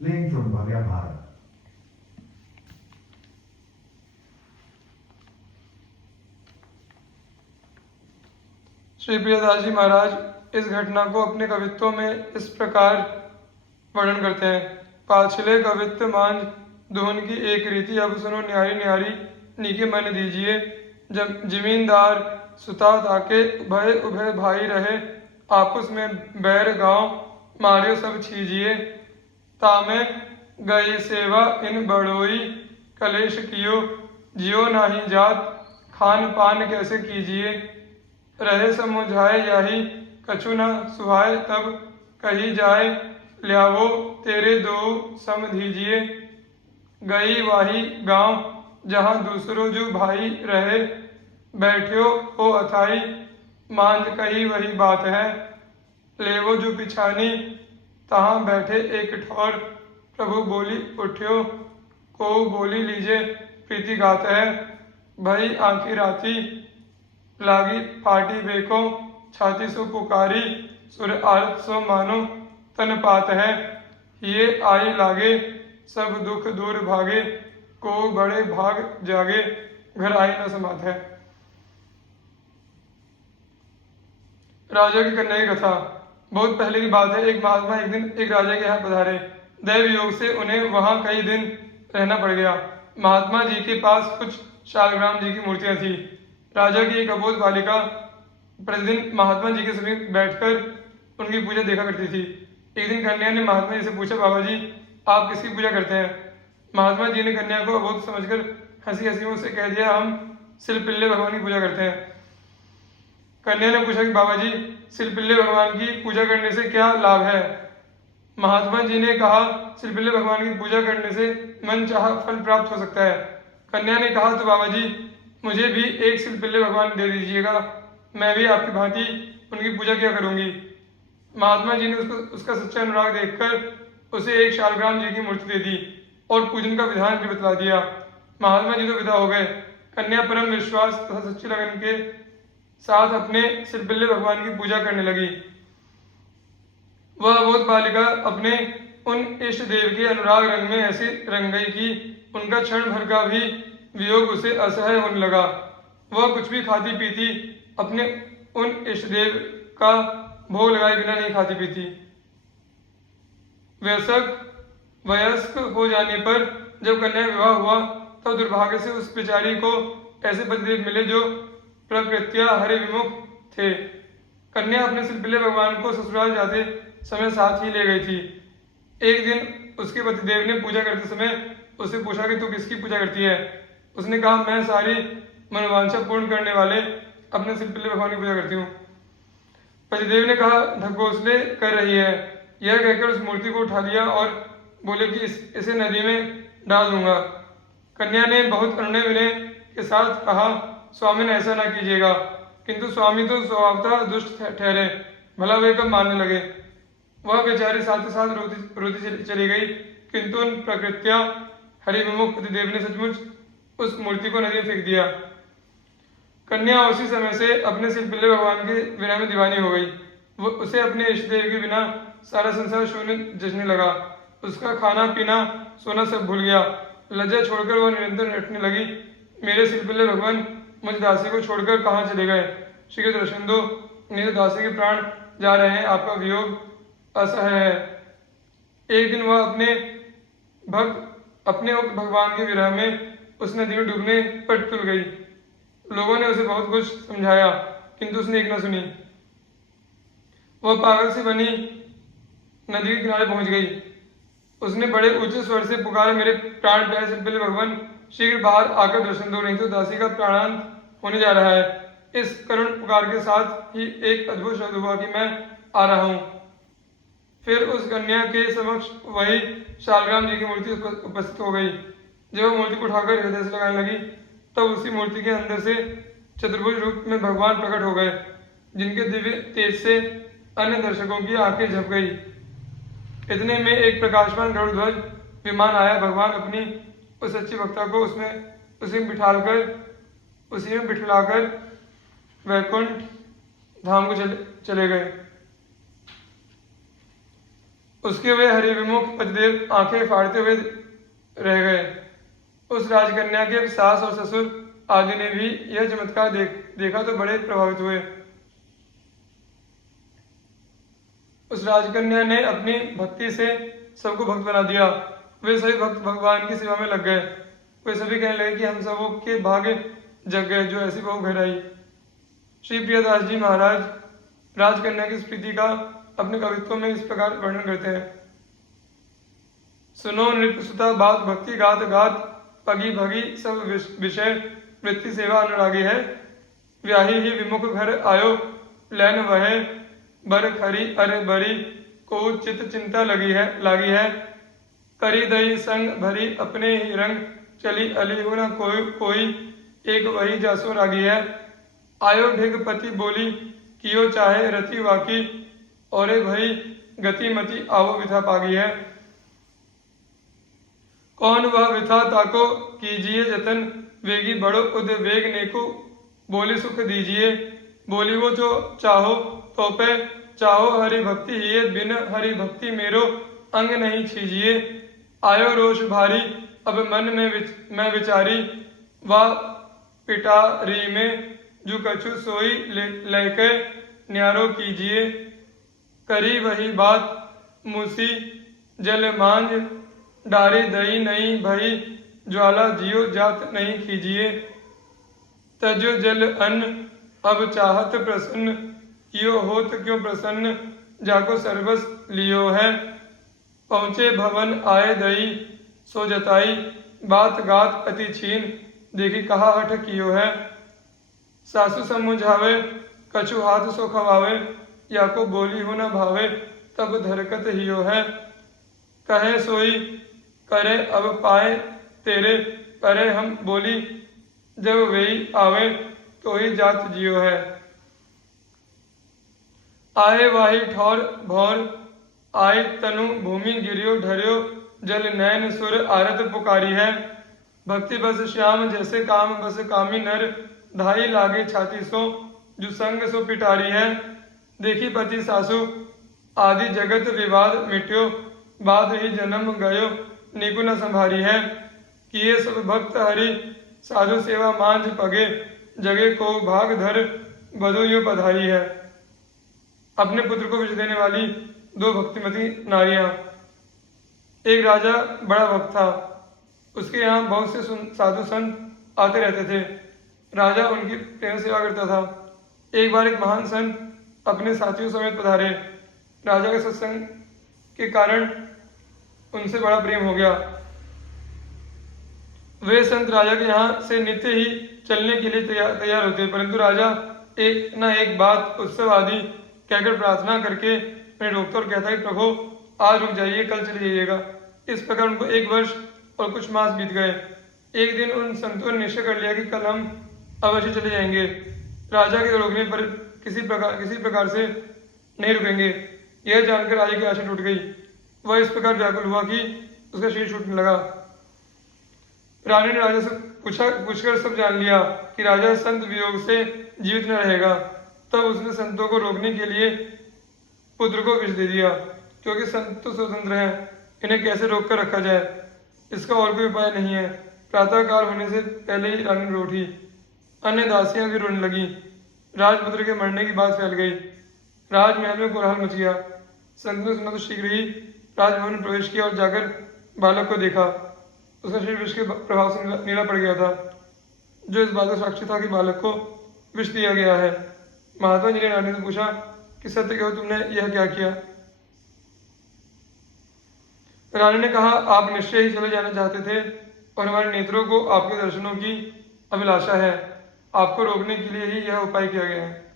Link from Bharyabharata. Shri Priyadas जी महाराज इस घटना को अपने कवित्वों में इस प्रकार वर्णन करते हैं। पाछले कवित्व मांझ दोहन की एक रीति, अब सुनो न्यारी न्यारी नीके मन दीजिए। जब जमींदार सुता ताके भय उभय भाई रहे, आपस में बैर गांव मारियो सब छीजिए। तामे गई सेवा इन बड़ोई कलेश कियो, जियो नाही जात खान पान कैसे कीजिए। रहे समुझाए याही कछु न सुहाय, तब कही जाए ल्यावो तेरे दो सम दीजिए। गई वाही गांव जहाँ दूसरो जो भाई रहे, बैठ्यो हो अथाई मांझ कही वही बात है। लेवो जो पिछानी तहाँ बैठे एक ठौर, प्रभु बोली उठ्यो को बोली लीजे प्रीति गात है। भई आँखी राती लागी फाटी बेको, छाती सो पुकारी सुर आरत सो मानो तन पात है। ये आई लागे सब दुख दूर भागे, को बड़े भाग जागे घर आई न समात है। राजा की कन्या की कथा। बहुत पहले की बात है। एक महात्मा एक दिन एक राजा के यहाँ पधारे। दैव योग से उन्हें वहां कई दिन रहना पड़ गया। महात्मा जी के पास कुछ शालग्राम जी की मूर्तियां थी। राजा की एक अबोध बालिका प्रतिदिन महात्मा जी के समीप बैठकर उनकी पूजा देखा करती थी। एक दिन कन्या ने महात्मा जी से पूछा, बाबा जी आप किसकी पूजा करते हैं? महात्मा जी ने कन्या को अबोध समझकर हंसी हंसी में उससे कह दिया, हम सिलपिल्ले भगवान की पूजा करते हैं। कन्या ने पूछा कि बाबा जी सिलपिल्ले भगवान की पूजा करने से क्या लाभ है? महात्मा जी ने कहा, सिलपिल्ले भगवान की पूजा करने से मन चाहा फल प्राप्त हो सकता है। कन्या ने कहा, तो बाबा जी मुझे भी एक सिलपिल्ले भगवान दे दीजिएगा, मैं भी आपकी भांति उनकी पूजा किया करूंगी। महात्मा जी ने उसका सच्चा अनुराग देखकर उसे एक शालग्राम जी की मूर्ति दे दी और पूजन का विधान भी बतला दिया। महात्मा जी तो विदा हो गए। कन्या परम विश्वास तथा सच्ची लगन के साथ अपने सिलपिल्ले भगवान की पूजा करने लगी। वह अबोध बालिका अपने उन इष्ट देव के अनुराग रंग में ऐसी रंग गई कि उनका क्षण भर का भी वियोग उसे असह्य होने लगा। वह कुछ भी खाती पीती अपने उन इष्ट देव का भोग लगाए बिना नहीं खाती पीती। वयस्क हो जाने पर जब कन्या विवाह हुआ तब दुर्भाग्य से उस बेचारी को ऐसे पतिदेव मिले जो प्रकृत्या हरि विमुख थे। कन्या अपने सिलपिल्ले भगवान को ससुराल जाते समय साथ ही ले गई थी। एक दिन उसके पतिदेव ने पूजा करते समय उससे पूछा कि तू किसकी पूजा करती है? उसने कहा, मैं सारी मनोवांछा पूर्ण करने वाले अपने सिलपिल्ले भगवान की पूजा करती हूँ। पतिदेव ने कहा, ढकोसले कर रही है। यह कहकर उस मूर्ति को उठा लिया और बोले कि इसे नदी में डाल दूंगा। कन्या ने बहुत अनुनय विनय के साथ कहा, स्वामी ने ऐसा ना कीजिएगा। किंतु स्वामी तो स्वभावतः दुष्ट ठहरे, भला वे कब मानने लगे। वह बेचारी साथ साथ रोती चली गई। किंतु उन प्रकृत्या हरि विमुख पतिदेव ने सचमुच उस मूर्ति को नदी में फेंक दिया। कन्या उसी समय से अपने सिलपिल्ले भगवान के विनय में दीवानी हो गई। वो उसे अपने इष्ट देव के बिना सारा संसार शून्य जचने लगा। उसका खाना पीना सोना सब भूल गया। लज्जा छोड़कर वह निरंतर रटने लगी, मेरे सिलपिल्ले भगवान मुझ दासी को छोड़कर कहाँ चले गए? शीघ्र दर्शन दो, नहीं तो दासी के प्राण जा रहे हैं, आपका वियोग असह्य है। एक दिन वह अपने उक्त भगवान के विरह में उस नदी में डूबने पर तुल गई। लोगों ने उसे बहुत कुछ समझाया किंतु उसने एक न सुनी। वह पागल से बनी नदी के किनारे पहुंच गई। उसने बड़े ऊंचे स्वर से पुकारा, मेरे प्राण प्यारे सिलपिल्ले भगवान शीघ्र बाहर आकर दर्शन दो, नहीं तो दासी का प्राणांत होने जा रहा है। इस करुण पुकार के साथ ही एक अद्भुत शब्द हुआ कि मैं आ रहा हूं। फिर उस कन्या के समक्ष वही शालग्राम जी की मूर्ति उपस्थित हो गई। जब वह मूर्ति को उठाकर हृदय से लगाने लगी तब उसी मूर्ति के अंदर से चतुर्भुज रूप में भगवान प्रकट हो गए, जिनके दिव्य तेज से अन्य दर्शकों की आंखें झप गई। इतने में एक प्रकाशमान गरुड़ ध्वज विमान आया। भगवान अपनी उस सच्ची भक्ता को उसी में बिठलाकर वैकुंठ धाम को चले गए। उसके वे हरिविमुख पतिदेव आंखें फाड़ते हुए रह गए। उस राजकन्या के सास और ससुर आदि ने भी यह चमत्कार देखा तो बड़े प्रभावित हुए। उस राजकन्या ने अपनी भक्ति से सबको भक्त बना दिया। वे सभी भक्त भगवान की सेवा में लग गए। वे सभी कहने लगे कि हम सबों के भाग्य जग गए जो ऐसी बहू घर आई। श्री प्रियदास जी महाराज राजकन्या की स्फीति का अपने कवित्व में इस प्रकार वर्णन करते हैं। सुनो नृपसुता बात भक्ति गात गात पगी भगी सब विषय वृत्ति सेवा अनुरागी है। व्याही ही विमुख घर आयो लैन वह बर खरी अरे बरी को चित चिंता लागी है। करी दई संग भरी अपने ही रंग चली अली हो न कोई एक वही जासो रागी है। आयो भिग पति बोली कियो चाहे रति वाकी और भई गति मति आवो विथा पागी है। कौन वह विथा ताको कीजिए जतन वेगी बड़ो उद वेग नेको बोली सुख दीजिए। बोली वो जो चाहो तो पे चाहो हरि भक्ति ही बिन हरि भक्ति मेरो अंग नहीं छीजिए। आयो रोष भारी अब मन में मैं विचारी वह पिटारी में जो कछु सोई लेके न्यारो कीजिए। करी वही बात मूसी जल मांझ डारी दई नहीं भई ज्वाला जियो जात नहीं कीजिए। तजो जल अन्न अब चाहत प्रसन्न कियो होत क्यों प्रसन्न जाको सर्वस लियो है। पहुँचे भवन आए दई सो जताई बात गात अति छीन देखी कहा हठ कियो है। सासु समुझावे कछु हाथ सो खवावे या को बोली हो न भावे तब धरकत हियो है। कहे सोई करे अब पाए तेरे करे हम बोली जब वही आवे तो ही जात जियो है। आए वाही ठौर भौर आय तनु भूमि गिरियो ढरियो जल नैन सुर आरत पुकारी है। भक्ति बस श्याम जैसे काम बस कामी नर धाई लागे छाती सो जो संग सो पिटारी है। देखी पति सासु आदि जगत विवाद मिट्यो बाद ही जन्म गयो निकु न संभारी है। किए सब भक्त हरि साधु सेवा मांझ पगे जगे को भाग धर बधु यो पधारी है। अपने पुत्र को विष देने वाली दो भक्तिमती नारियां। एक राजा बड़ा भक्त था। उसके यहाँ बहुत से साधु संत आते रहते थे। राजा उनकी प्रेम सेवा करता था। एक बार एक महान संत अपने साथियों समेत पधारे। राजा के सत्संग के कारण उनसे बड़ा प्रेम हो गया। वे संत राजा के यहाँ से नित्य ही चलने के लिए तैयार होते, परंतु राजा एक न एक बात उत्सव आदि कहकर प्रार्थना करके उन्हें रोकता और कहता कि प्रभु आज रुक जाइए, कल चले जाइएगा। इस प्रकार उनको 1 वर्ष और कुछ मास बीत गए। एक दिन उन संतों ने निश्चय कर लिया कि कल हम अवश्य चले जाएंगे। राजा के रोकने पर किसी प्रकार से नहीं रुकेंगे। यह जानकर राजा की आशा टूट गई। वह इस प्रकार व्याकुल हुआ कि उसका शरीर छूटने लगा। रानी ने राजा से पूछकर सब जान लिया कि राजा संत वियोग से जीवित न रहेगा। तब उसने संतों को रोकने के लिए पुत्र को विष दे दिया, क्योंकि संत तो स्वतंत्र हैं, इन्हें कैसे रोक कर रखा जाए, इसका और कोई उपाय नहीं है। प्रातःकाल होने से पहले ही रानी रो उठी। अन्य दासियां भी रोने लगी। राजपुत्र के मरने की बात फैल गई। राजमहल में कोलाहल मच गया। संत ने सुना तो शीघ्र ही राजभवन में प्रवेश किया और जाकर बालक को देखा। उसका शरीर विष के प्रभाव से नीला पड़ गया था, जो इस बात का साक्षी था कि बालक को विष दिया गया है। महात्मा जी ने रानी से पूछा कि सत्य कहो, तुमने यह क्या किया? रानी ने कहा, आप निश्चय ही चले जाना चाहते थे और हमारे नेत्रों को आपके दर्शनों की अभिलाषा है। आपको रोकने के लिए ही यह उपाय किया गया है।